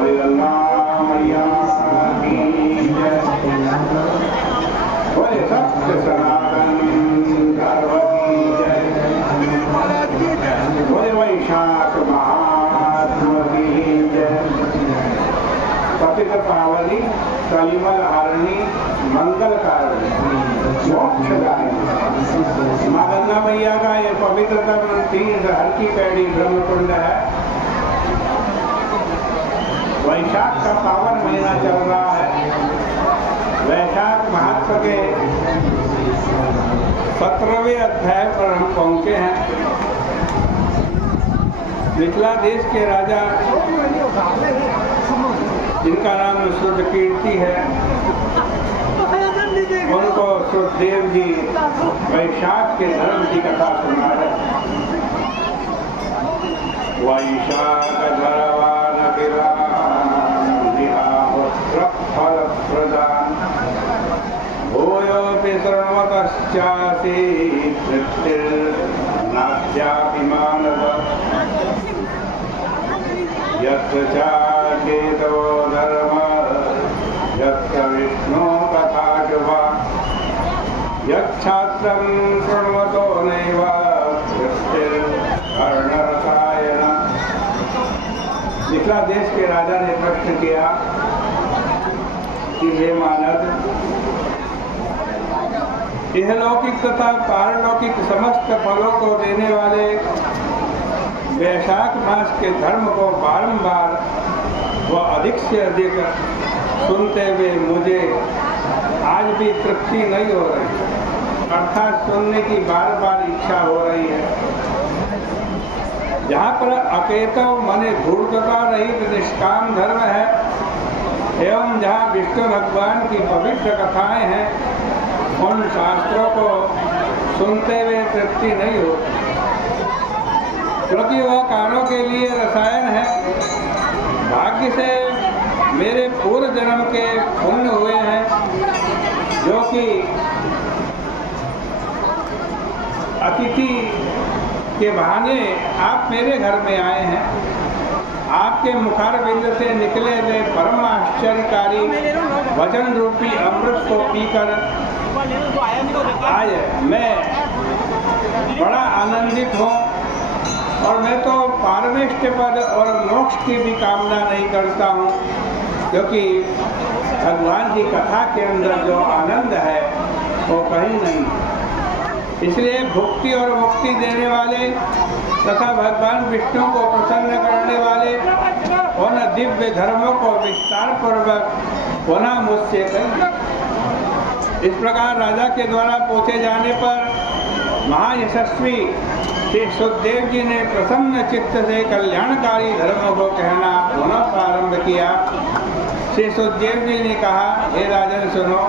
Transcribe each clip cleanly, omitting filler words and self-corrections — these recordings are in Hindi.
बोले अल्लाह मैया की जय। बोले सत्य सनातन धर्म की जय। बोले वैशाख महात्मा की जय। पतित पावनी कलिमल हारिणी मंगल कारिणी मोक्षदायिनी माँ गंगा मैया का ये पवित्रतम तीर्थ हर की पैड़ी ब्रह्मकुंड है। वैशाख का पावन महीना चल रहा है। वैशाख महात्मा के 17वें अध्याय पर हम पहुंचे हैं। मिथिला देश के राजा जिनका नाम शुद्ध कीर्ति है, उनको सुखदेव जी वैशाख के धर्म की कथा सुना रहे। वैशाख धरवान फल प्रदान भूयोऽपि शृण्वतश्चासि तृप्तिर्नास्यापि मानव यत्र चाकेतो धर्म यत्र विष्णु कथा शुभा यच्छास्त्रं शृण्वतो नैव तृप्तिर्वर्णरसायन। मिथिला देश के राजा ने प्रश्न किया कि हे मानव, इहलौकिक तथा पारलौकिक समस्त फलों को देने वाले वैशाख मास के धर्म को बारंबार व अधिक से अधिक सुनते हुए मुझे आज भी तृप्ति नहीं हो रही, अर्थात सुनने की बार बार इच्छा हो रही है। जहाँ पर अकेतव माने धूर्तता रहित निष्काम धर्म है एवं जहाँ विष्णु भगवान की पवित्र कथाएं हैं, उन शास्त्रों को सुनते हुए तृप्ति नहीं होती, क्योंकि वह कानों के लिए रसायन है। भाग्य से मेरे पूर्व जन्म के पुण्य हुए हैं, जो कि अतिथि के बहाने आप मेरे घर में आए हैं। आपके मुखारविंद से निकले हुए परम आश्चर्यकारी वचन रूपी अमृत को पीकर आज मैं बड़ा आनंदित हूँ। और मैं तो पारमेष्ट पद और मोक्ष की भी कामना नहीं करता हूँ, क्योंकि भगवान की कथा के अंदर जो आनंद है वो कहीं नहीं। इसलिए भुक्ति और मुक्ति देने वाले तथा भगवान विष्णु को प्रसन्न करने वाले उन दिव्य धर्मों को विस्तार पूर्वक पुनः मुझसे कहें। इस प्रकार राजा के द्वारा पूछे जाने पर महायशस्वी श्री सुखदेव जी ने प्रसन्न चित्त से कल्याणकारी धर्मों को कहना पुनः प्रारंभ किया। श्री सुखदेव जी ने कहा, हे राजन सुनो,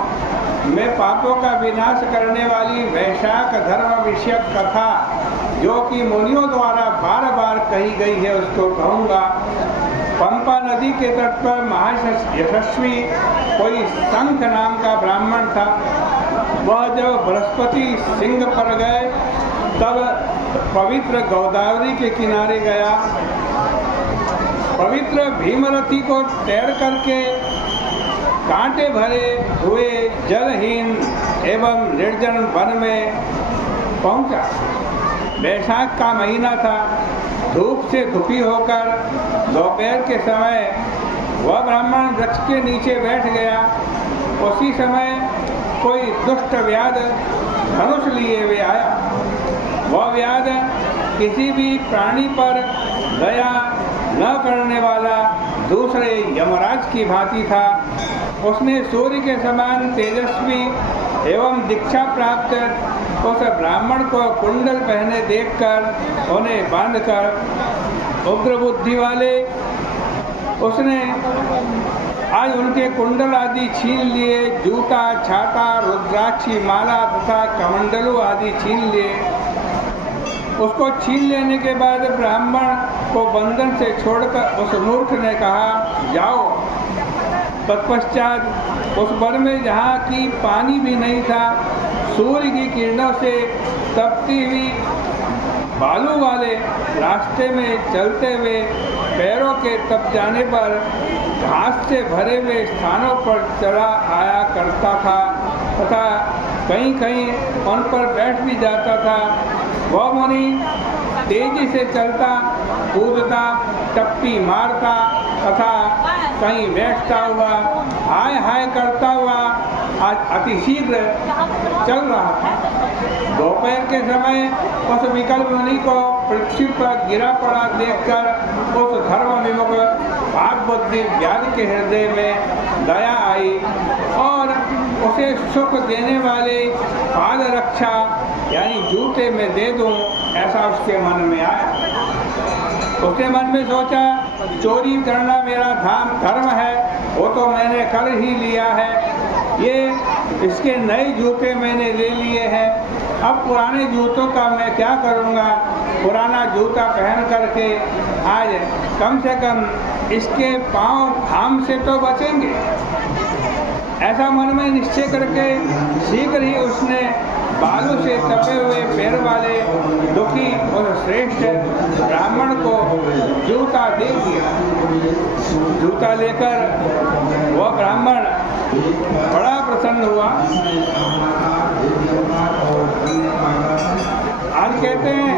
मैं पापों का विनाश करने वाली वैशाख धर्म विषयक कथा जो कि मुनियों द्वारा बार बार कही गई है उसको कहूँगा। पंपा नदी के तट पर महायशस्वी कोई शंख नाम का ब्राह्मण था। वह जब बृहस्पति सिंह पर गए तब पवित्र गोदावरी के किनारे गया। पवित्र भीमरथी को तैर करके कांटे भरे हुए जलहीन एवं निर्जन वन में पहुंचा। वैशाख का महीना था। धूप से धुपी होकर दोपहर के समय वह ब्राह्मण वृक्ष के नीचे बैठ गया। उसी समय कोई दुष्ट व्याध धनुष लिए हुए आया। वह व्याध किसी भी प्राणी पर दया न करने वाला दूसरे यमराज की भांति था। उसने सूर्य के समान तेजस्वी एवं दीक्षा प्राप्त उस ब्राह्मण को कुंडल पहने देखकर उन्हें बांधकर उग्र बुद्धि वाले उसने आज उनके कुंडल आदि छीन लिए। जूता, छाता, रुद्राक्षी माला तथा कमंडलू आदि छीन लिए। उसको छीन लेने के बाद ब्राह्मण को बंधन से छोड़कर उस मूर्ख ने कहा, जाओ। तत्पश्चात उस वन में जहाँ की पानी भी नहीं था, सूर्य की किरणों से तपती हुई बालू वाले रास्ते में चलते हुए पैरों के तप जाने पर घास से भरे हुए स्थानों पर चला आया करता था तथा कहीं कहीं उन पर बैठ भी जाता था। वह मुनि तेजी से चलता, कूदता, टप्पी मारता तथा कहीं बैठता हुआ हाय हाय करता हुआ आज अतिशीघ्र चल रहा था। दोपहर के समय उस विकल मुनि को पृथ्वी पर गिरा पड़ा देखकर उस धर्म विमुख भाग बुद्धि व्याध के हृदय में दया आई और उसे सुख देने वाले पाद रक्षा यानी जूते में दे दूं, ऐसा उसके मन में आया। उसने मन में सोचा, चोरी करना मेरा धर्म है, वो तो मैंने कर ही लिया है, ये इसके नए जूते मैंने ले लिए हैं, अब पुराने जूतों का मैं क्या करूँगा। पुराना जूता पहन करके आज कम से कम इसके पाँव घाम से तो बचेंगे। ऐसा मन में निश्चय करके शीघ्र ही उसने बालू से तपे हुए पैर वाले दुखी और श्रेष्ठ ब्राह्मण को जूता दे दिया। जूता लेकर वह ब्राह्मण बड़ा प्रसन्न हुआ। आज कहते हैं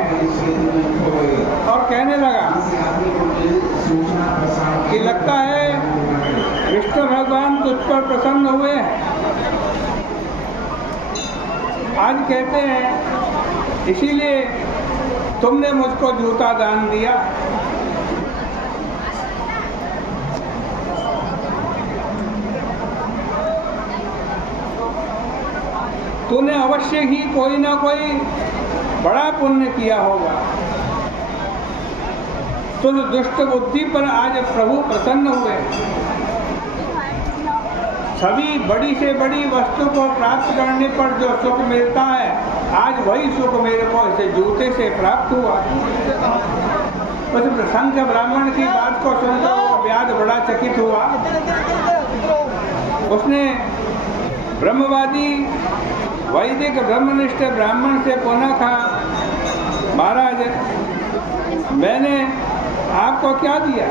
और कहने लगा कि लगता है विष्णु भगवान तुझ पर प्रसन्न हुए हैं। आज कहते हैं इसीलिए तुमने मुझको जूता दान दिया। तूने अवश्य ही कोई ना कोई बड़ा पुण्य किया होगा। तुझ दुष्ट बुद्धि पर आज प्रभु प्रसन्न हुए। सभी बड़ी से बड़ी वस्तु को प्राप्त करने पर जो सुख मिलता है, आज वही सुख मेरे को इसे जूते से प्राप्त हुआ। उस प्रसंग ब्राह्मण की बात को सुनकर वो व्याध बड़ा चकित हुआ। उसने ब्रह्मवादी वैदिक ब्रह्मनिष्ठ ब्राह्मण से पुनः कहा, महाराज मैंने आपको क्या दिया?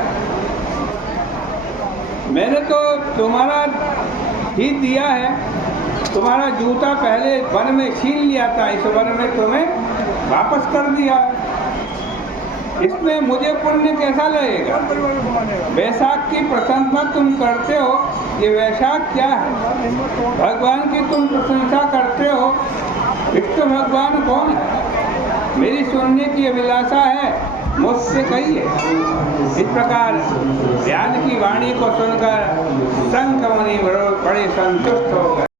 मैंने तो तुम्हारा ही दिया है। तुम्हारा जूता पहले वन में छीन लिया था, इस वन में तुम्हें वापस कर दिया। इसमें मुझे पुण्य कैसा लगेगा? वैशाख की प्रशंसा तुम करते हो, ये वैशाख क्या है? भगवान की तुम प्रशंसा करते हो, विष्णु भगवान कौन है? मेरी सुनने की अभिलाषा है, मुझसे कहिए। इस प्रकार व्याध की वाणी को सुनकर शंख मुनि बड़े संतुष्ट हो गए।